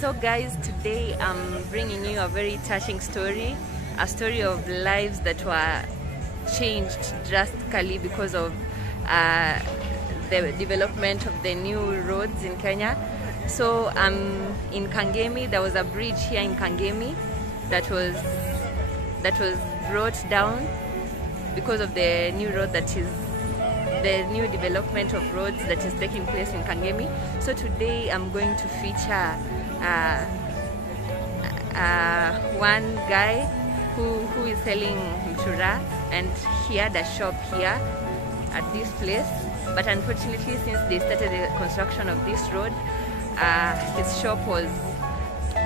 So guys, today I'm bringing you a very touching story, a story of lives that were changed drastically because of the development of the new roads in Kenya. So in Kangemi, there was a bridge here in Kangemi that was brought down because of the new road that is the new development of roads that is taking place in Kangemi. So today I'm going to feature one guy who is selling mtura, and he had a shop here at this place, but unfortunately since they started the construction of this road, his shop was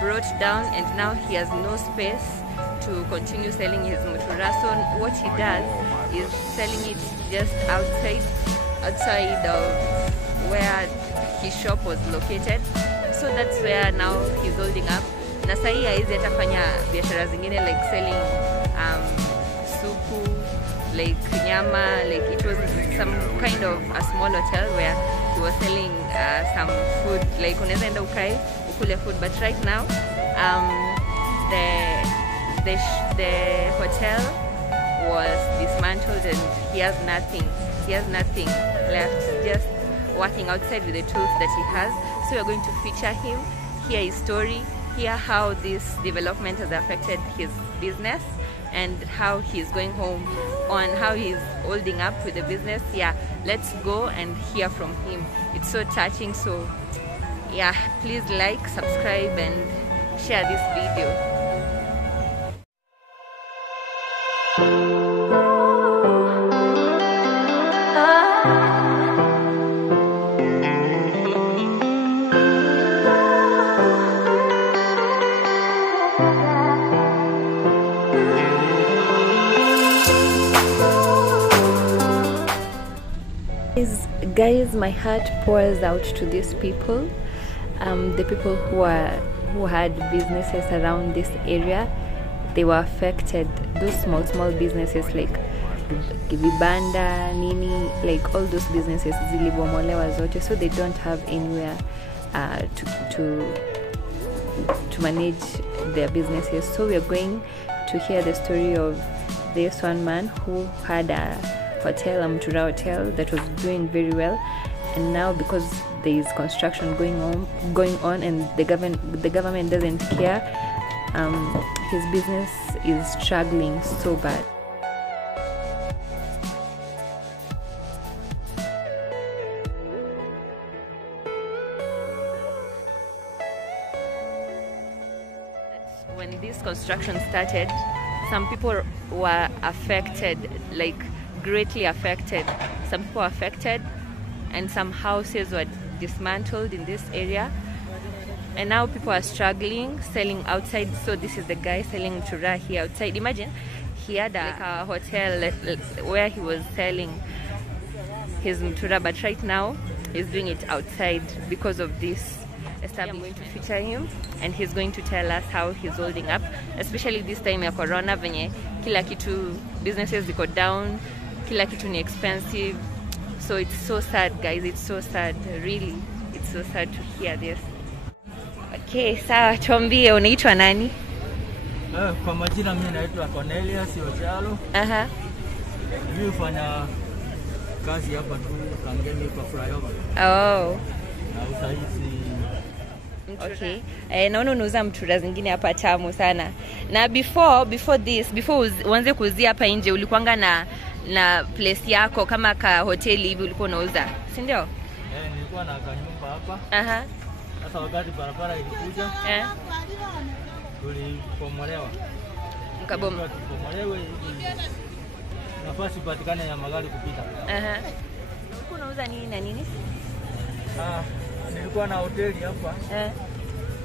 brought down and now he has no space to continue selling his mtura. So what he does is selling it just outside of where his shop was located. So that's where now he's holding up. Na sahi haizi atafanya biashara zingine like selling supu, like nyama, like it was some kind of a small hotel where he was selling some food, like unaweza enda ukae ukule food. But right now the hotel was dismantled and he has nothing left, just working outside with the tools that he has. So we're going to feature him, hear his story, hear how this development has affected his business and how he's going home, on how he's holding up with the business. Yeah, let's go and hear from him. It's so touching. So yeah, please like, subscribe and share this video. Guys, my heart pours out to these people, the people who had businesses around this area. They were affected. Those small businesses like vibanda nini, like all those businesses zilibomolewa zote, so they don't have anywhere to manage their businesses. So we are going to hear the story of this one man who had a hotel, Mtura Hotel, that was doing very well, and now because there is construction going on and the government doesn't care, his business is struggling so bad. When this construction started, some people were affected, like greatly affected. Some people were affected and some houses were dismantled in this area, and now people are struggling selling outside. So this is the guy selling mtura here outside. Imagine he had a hotel where he was selling his mtura, but right now he's doing it outside because of this establishment. I'm going to feature him and he's going to tell us how he's holding up, especially this time ya corona venye kila kitu, businesses ziko down, kila kitu ni expensive. So it's so sad guys, it's so sad, really it's so sad to hear this. Okay, sawa, tuambie unaitwa nani? Kwa majina mimi naitwa Cornelius Ojalo. Mimi hufanya kazi hapa tu Kangemi kwa flyover. Oh. Na usaizi. Okay. Naona unauza mtura zingine hapa tamu sana. Na before uanze kuuzia hapa nje ulikuanga na place yako kama ka hoteli hivi ulikuwa unauza, si ndio? Nilikuwa na kanyumba hapa. Sasa wakati barabara ilikuja, tulipomolewa. Tulipomolewa nafasi patikana ya magari kupita. Ulikuwa unauza nini na nini? Nilikuwa na hoteli hapa.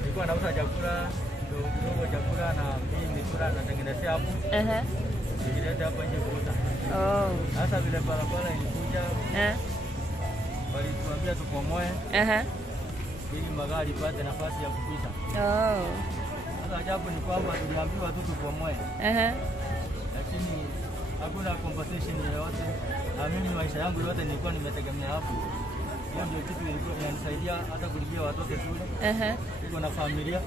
Nilikuwa nauza chakula, kidogo chakula na mimi nilikuwa natengenezea hapo. Nilileta hapa nje kuuza. Sasa vile barabara ilikuja, walituambia tupomoe. Ili magari ipate nafasi ya kupita. Sasa ajabu ni kwamba tuliambiwa tu tupomoe. Lakini hakuna compensation yoyote. Na mimi maisha yangu yote nilikuwa nimetegemea hapo. Hiyo ndio kitu ilikuwa inanisaidia hata kulipia watoto shule. Niko na familia.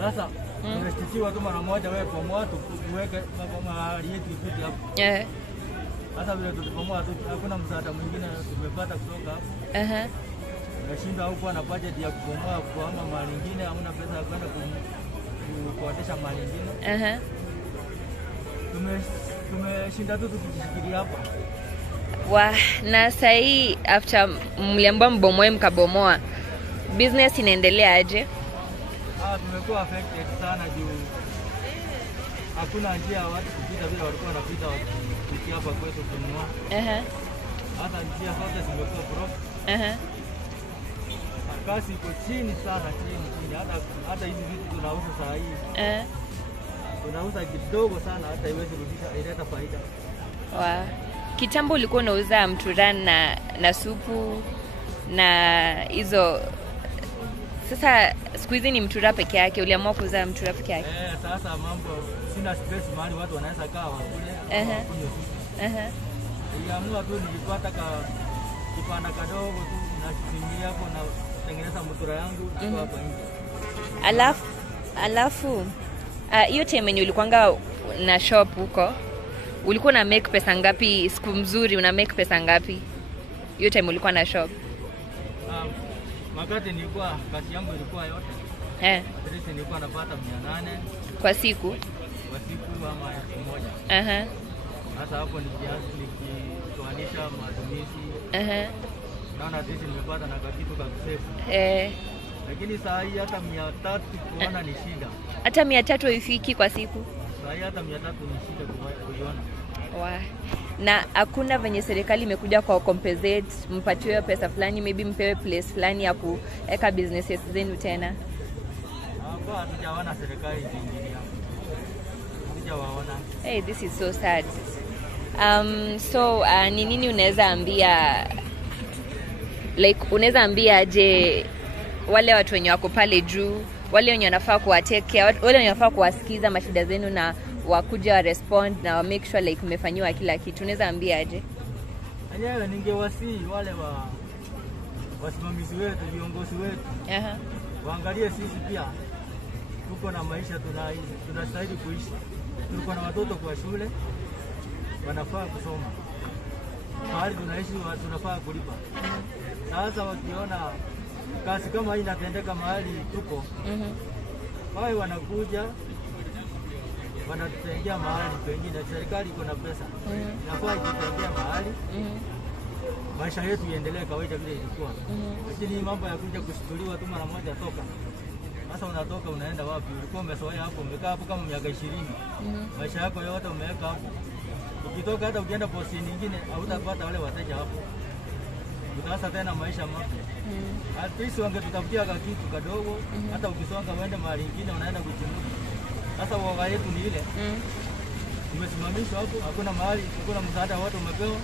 Sasa tumeshtikiwa tu mara moja wewe kwa mwatu tuweke mahali yetu ipite hapo. Sasa vile tulipomoa tu hakuna msaada mwingine tumepata kutoka hapo. Nashinda huko na budget ya kubomoa kuhama mahali nyingine, hamna pesa ya kwenda kukodesha mahali nyingine. Tumeshinda tu tukishikilia hapa. Na sasa after mliambia mbomoe mkabomoa, business inaendelea aje? Tumekuwa affected sana juu hakuna njia watu kupita vile walikuwa wanapita kupitia hapa kwetu kununua. Hata njia zote zimekuwa block. Kasi iko chini sana, chini. Hata hizi vitu tunauza saa hii. Tunauza kidogo sana, hata iweze kurudisha ileta faida. Kitambo ulikuwa unauza mtura na supu na hizo. Sasa siku hizi ni mtura peke yake, uliamua kuuza mtura peke yake? Sasa mambo sina space mahali watu wanaweza kaa wakule. Niliamua tu nilipata kipanda kadogo tu na kusimia hapo na kutengeneza mtura yangu kwa hapa nje. Alafu hiyo time yenye ulikuanga na shop huko, ulikuwa na make pesa ngapi siku mzuri? Una make pesa ngapi hiyo time ulikuwa na shop? Wakati nilikuwa kazi yangu ilikuwa yote. Sisi nilikuwa napata 800 kwa siku. Kwa siku ama siku moja. Sasa hapo nikitoanisha matumizi. Naona sisi nimepata na kitu kabisa. Lakini saa hii hata 300 kuona ni shida. Hata 300 haifiki kwa siku. Saa hii hata 300 ni shida kuiona. Na hakuna venye serikali imekuja kwa compensate, mpatiwe pesa fulani, maybe mpewe place fulani ya kuweka businesses zenu tena? Hatujaona serikali ikiingilia. Hatujawaona. This is so sad. Ni nini unaweza ambia, unaweza ambia aje wale watu wenye wako pale juu, wale wenye wanafaa kuwateke, wale wenye wanafaa kuwasikiza mashida zenu na wakuja wa respond na make sure umefanywa kila kitu, unaweza ambia aje? Anyewe ningewasii wale wasimamizi wetu, viongozi wetu. Waangalie sisi pia tuko na maisha tunastahili kuishi. Tuko na watoto kwa shule wanafaa kusoma. Mahali tunaishi tunafaa kulipa. Sasa wakiona kazi kama hii inatendeka mahali tuko, wao wanakuja wanatutengea mahali pengine. Serikali iko na pesa, inafaa itutengea mahali maisha yetu iendelee kawaida vile ilikuwa. Lakini mambo ya kuja kushtuliwa tu mara moja toka. Sasa unatoka unaenda wapi? Ulikuwa umesoea hapo, umekaa hapo kama miaka 20. Maisha yako yote umeweka hapo. Ukitoka hata ukienda posti nyingine hautapata wale wateja hapo. Utaanza tena maisha mapya. At least wangetutafutia kitu kadogo, hata ukisonga uende mahali nyingine unaenda kuchunguza. Sasa woga yetu ni ile. Umesimamishwa hapo, hakuna mahali, hakuna msaada wote umepewa.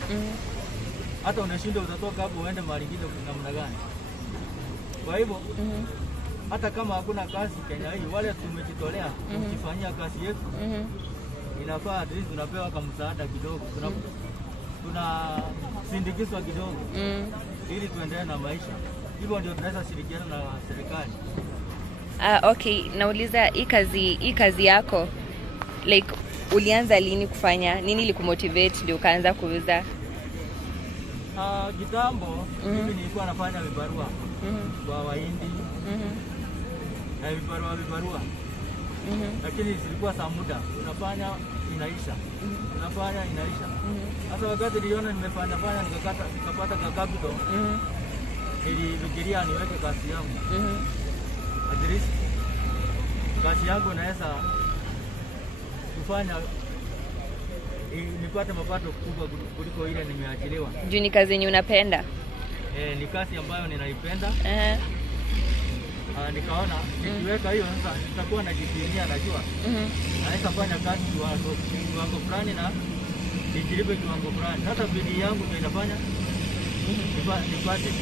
Hata unashindwa utatoka hapo uende mahali nyingine namna gani? Kwa hivyo hata kama hakuna kazi Kenya hii, wale tumejitolea kufanyia kazi yetu. Inafaa at least tunapewa kama msaada kidogo. Tunasindikizwa kidogo ili tuendelee na maisha. Hivyo ndio tunaweza shirikiana na serikali. Okay, nauliza hii kazi yako ulianza lini kufanya? Nini ilikumotivate ndio ukaanza kuuza? Kitambo mimi nilikuwa nafanya vibarua kwa Wahindi. Na vibarua. Lakini zilikuwa za muda. Unafanya inaisha. Unafanya inaisha. Sasa wakati niliona nimefanya nikapata capital. Nilifikiria niweke kazi yangu. At least kazi yangu naweza kufanya nipate mapato kubwa kuliko ile nimeajiriwa. Juu ni kazi yenye unapenda? Ni kazi ambayo ninaipenda. Nikaona nikiweka hiyo sasa nitakuwa najifikiria, najua naweza fanya kazi kiwango fulani na nijilipe kiwango fulani. Sasa bidii yangu ndio inafanya nipate.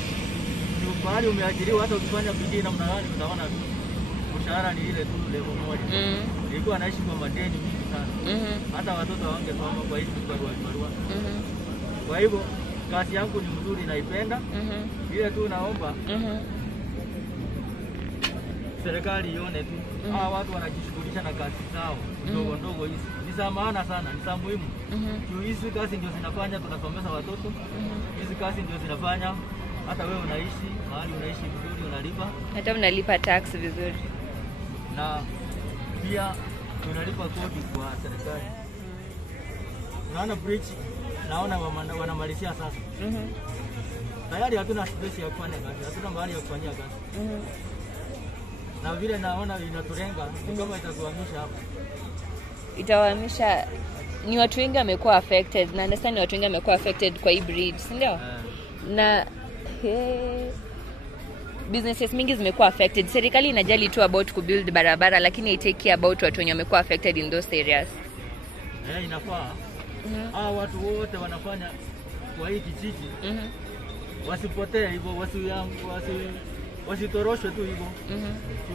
Mahali umeajiriwa, hata ukifanya bidii namna gani utaona mshahara ni ile tu level moja. Nilikuwa naishi kwa madeni mingi sana. Hata watoto wangesoma kwa hizo barua. Kwa hivyo kazi yangu ni mzuri naipenda. Ile tu naomba serikali ione tu hawa watu wanajishughulisha na kazi zao ndogo ndogo hizi. Ni za maana sana, ni za muhimu. Hizi kazi ndio zinafanya tunasomesha watoto. Hizi kazi ndio zinafanya hata wewe unaishi mahali unaishi vizuri, unalipa. Hata unalipa tax vizuri. Na pia tunalipa kodi kwa serikali. Naona bridge, naona wanamalizia sasa. Tayari hatuna space ya kufanya kazi, hatuna mahali ya kufanyia kazi. Na vile naona inaturenga, ni kama itatuhamisha hapa. Itawahamisha. Ni watu wengi wamekuwa affected. Na understand ni watu wengi wamekuwa affected kwa hii bridge, si ndio? Na businesses mingi zimekuwa affected. Serikali inajali tu about kubuild barabara, lakini haitake care about watu wenye wamekuwa affected in those areas. Inafaa. Watu wote wanafanya kwa hii kijiji. Wasipotee hivyo, wasitoroshwe tu hivyo.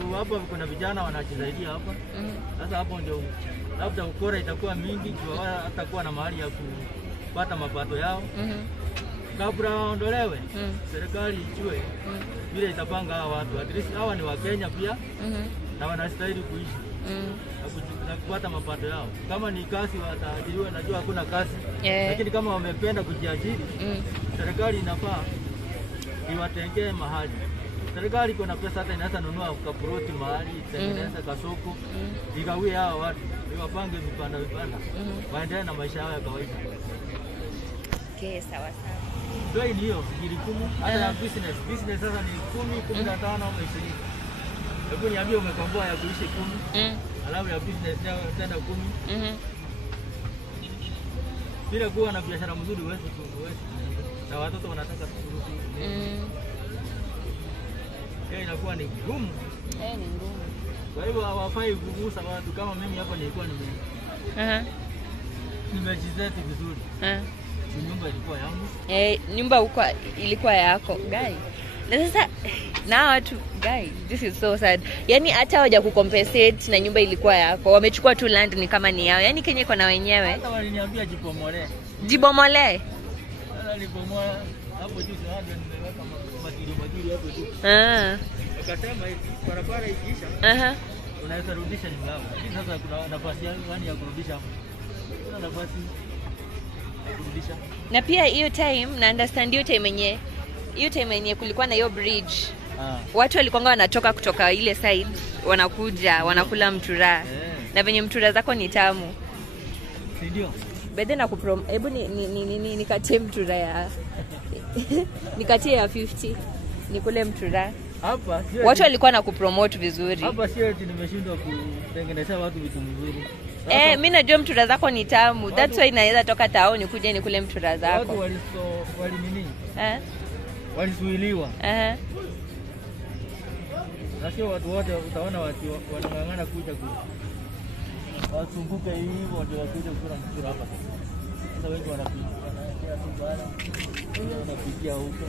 Tu hapa kuna vijana wanajisaidia hapa. Sasa hapo ndio labda ukora itakuwa mingi, hatakuwa na mahali ya kupata mapato yao. Kabla waondolewe, serikali ichue vile itapanga hawa watu. At least hawa ni wa Kenya pia. Na wanastahili kuishi. Na kupata mapato yao. Kama ni kazi wataajiriwa, najua hakuna kazi. Lakini kama wamependa kujiajiri, serikali inafaa iwatengee mahali. Serikali iko na pesa, hata inaweza nunua kaploti mahali, itengeneze kasoko, igawie hawa watu, iwapange vipanda. Waendelee na maisha yao ya kawaida. Okay, sawa sawa. Ndio hiyo, jilikumu hata ya business sasa ni 10, 15 au 20. Hebu niambie umekomboa ya kuishi 10. Alafu ya business tena 10. Bila kuwa na biashara mzuri wewe na watoto wanataka kurudi. Inakuwa ni ngumu. Ni ngumu. Kwa hivyo hawafai kugusa watu kama mimi hapa nilikuwa nimejizeti vizuri. Nyumba ilikuwa yangu. Nyumba huko ilikuwa yako, guy. Na sasa na watu, guy, this is so sad. Yaani hata hawaja kucompensate na nyumba ilikuwa yako. Wamechukua tu land ni kama ni yao. Yaani Kenya iko na wenyewe. Hata waliniambia jibomole. Jibomole? Nilibomoa hapo juu hadi nimeweka magiri hapo juu. Akasema hivi barabara ikiisha. Unaweza rudisha nyumba yako. Lakini sasa kuna nafasi ya kurudisha hapo. Kuna nafasi ya kurudisha. Na pia hiyo time na understand hiyo time yenye kulikuwa na hiyo bridge. Watu walikuwa wanatoka kutoka ile side, wanakuja, wanakula mtura. Na venye mtura zako ni tamu. Si ndio? Bede na hebu nikatie mtura ya nikatie ya 50. Nikule mtura. Hapa watu walikuwa na kupromote vizuri. Hapa sio eti nimeshindwa kutengeneza watu vitu vizuri. Mimi najua mtura zako ni tamu. That's why naweza toka town nikuje nikule mtura zako. Watu wali nini? Walisuiliwa. Na sio watu wote utaona watu wanang'ang'ana kuja wasumbuke hivyo ndio wakuje kula mtura hapa. Sasa wengi wanapitia bara. Wanapitia huko.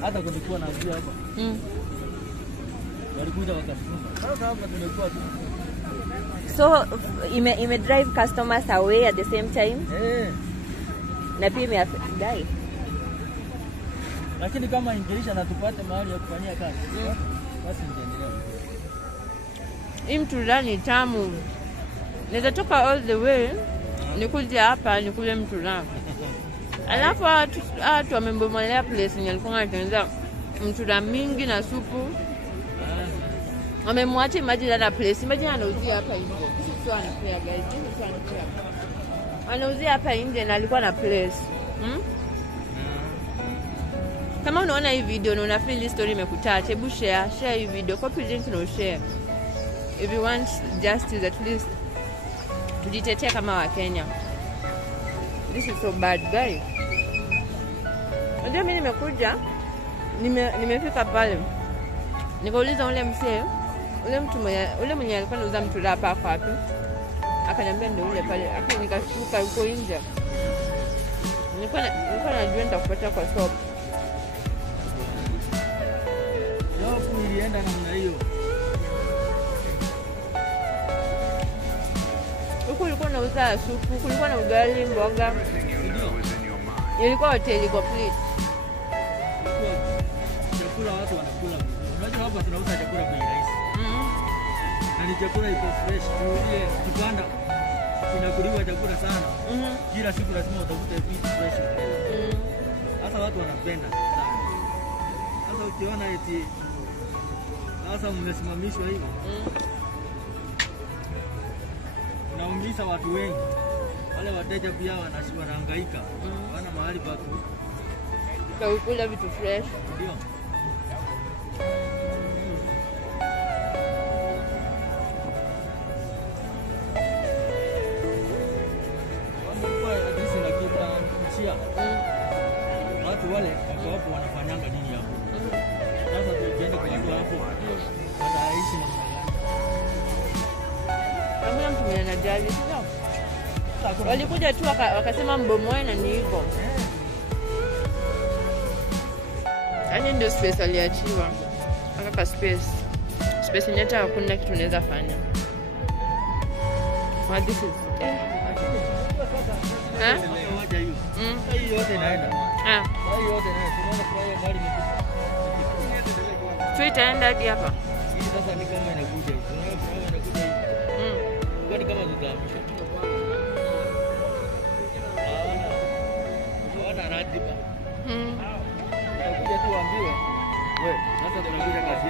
Hata kulikuwa na njia hapa. Walikuja wakatufunga. Sasa hapa tumekuwa tu. So ime drive customers away at the same time. Na pia guy. Lakini kama ingeisha na tupate mahali ya kufanyia kazi. Basi nitaendelea. Hii mtura ni tamu. Naweza toka all the way nikuja hapa nikule mtura. Alafu watu wamembomolea place yenye alikuwa anatengeneza mtura mingi na supu. Wamemwacha imagine na place. Imagine anauzia hapa nje. Sio anapea guys. Sio anapea. Anauzia hapa nje na alikuwa na place. Kama unaona hii video na una feel story imekutouch, hebu share hii video, copy link na share. If you want justice, at least tujitetee kama wa Kenya. This is so bad, guys. Ndio mimi nimekuja, nimefika pale. Nikauliza ule msee, ule mwenye alikuwa anauza mtura hapa kwa wapi? Akaniambia ndio ule pale. Hapo nikashuka huko nje. Nilikuwa najua nitakupata kwa shop. Shop nilienda namna hiyo. Huko ulikuwa unauza supu, kulikuwa na ugali, mboga. Ilikuwa hoteli complete. Chakula watu wanakula. Unajua hapa tunauza chakula bei rahisi. Na ni chakula iko fresh. Ile kibanda kinakuliwa chakula sana. Kila siku lazima utafute vitu fresh. Sasa watu wanapenda sana. Sasa ukiona eti sasa mmesimamishwa hivyo. Unaumiza watu wengi. Wale wateja pia wanahangaika. Wana mahali pa kula vitu fresh. Ndio. Watu wale hapo wanafanyanga nini hapo? Sasa tukienda kwa watu hapo wataishi na kama mtu mwenye anajali sio? Walikuja tu wakasema mbomoe na ni hivyo. Yaani ndio space aliachiwa. Aka space yenye hata hakuna kitu unaweza fanya. What this is? moja hiyo. Hii yote inaenda. Hii yote inaenda. Tunaona kwa hiyo gari imekuja. Itaenda hadi hapa. Hii sasa ni kama inakuja hivi. Tunaona kama inakuja hivi. Kwani kama tutaamsha. Hawana ratiba. Tunakuja tu ambiwe. Wewe, sasa tunakuja kazi.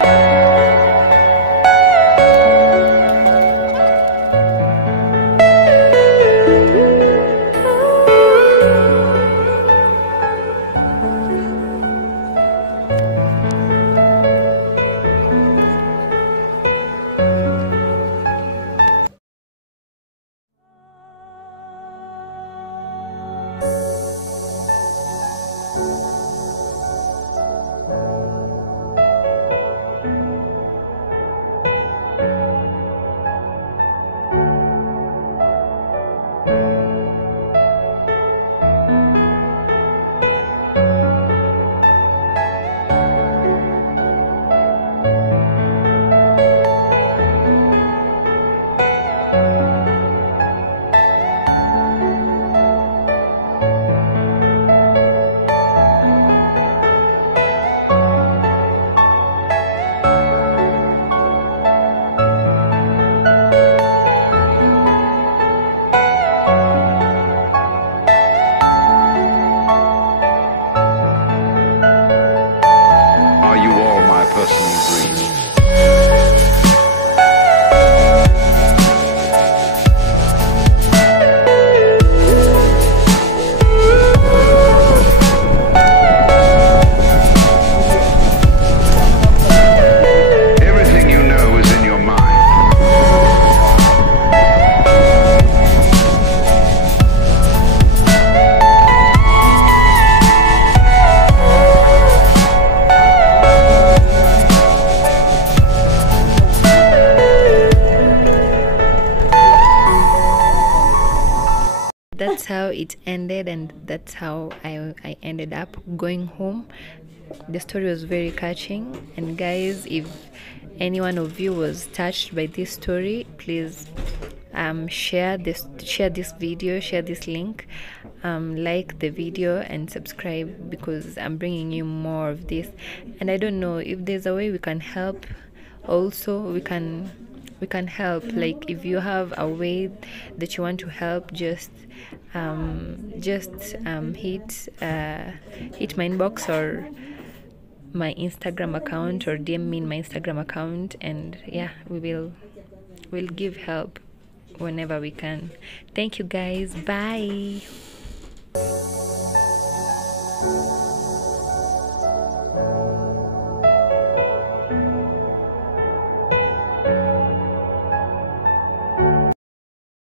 That's how it ended, and that's how I ended up going home. The story was very catching, and guys, if any one of you was touched by this story, please share this video, share this link, like the video and subscribe, because I'm bringing you more of this. And I don't know if there's a way we can help. Also, we can help. Like, if you have a way that you want to help, just hit my inbox or my Instagram account, or DM me in my Instagram account, and yeah, we'll give help whenever we can. Thank you guys. Bye.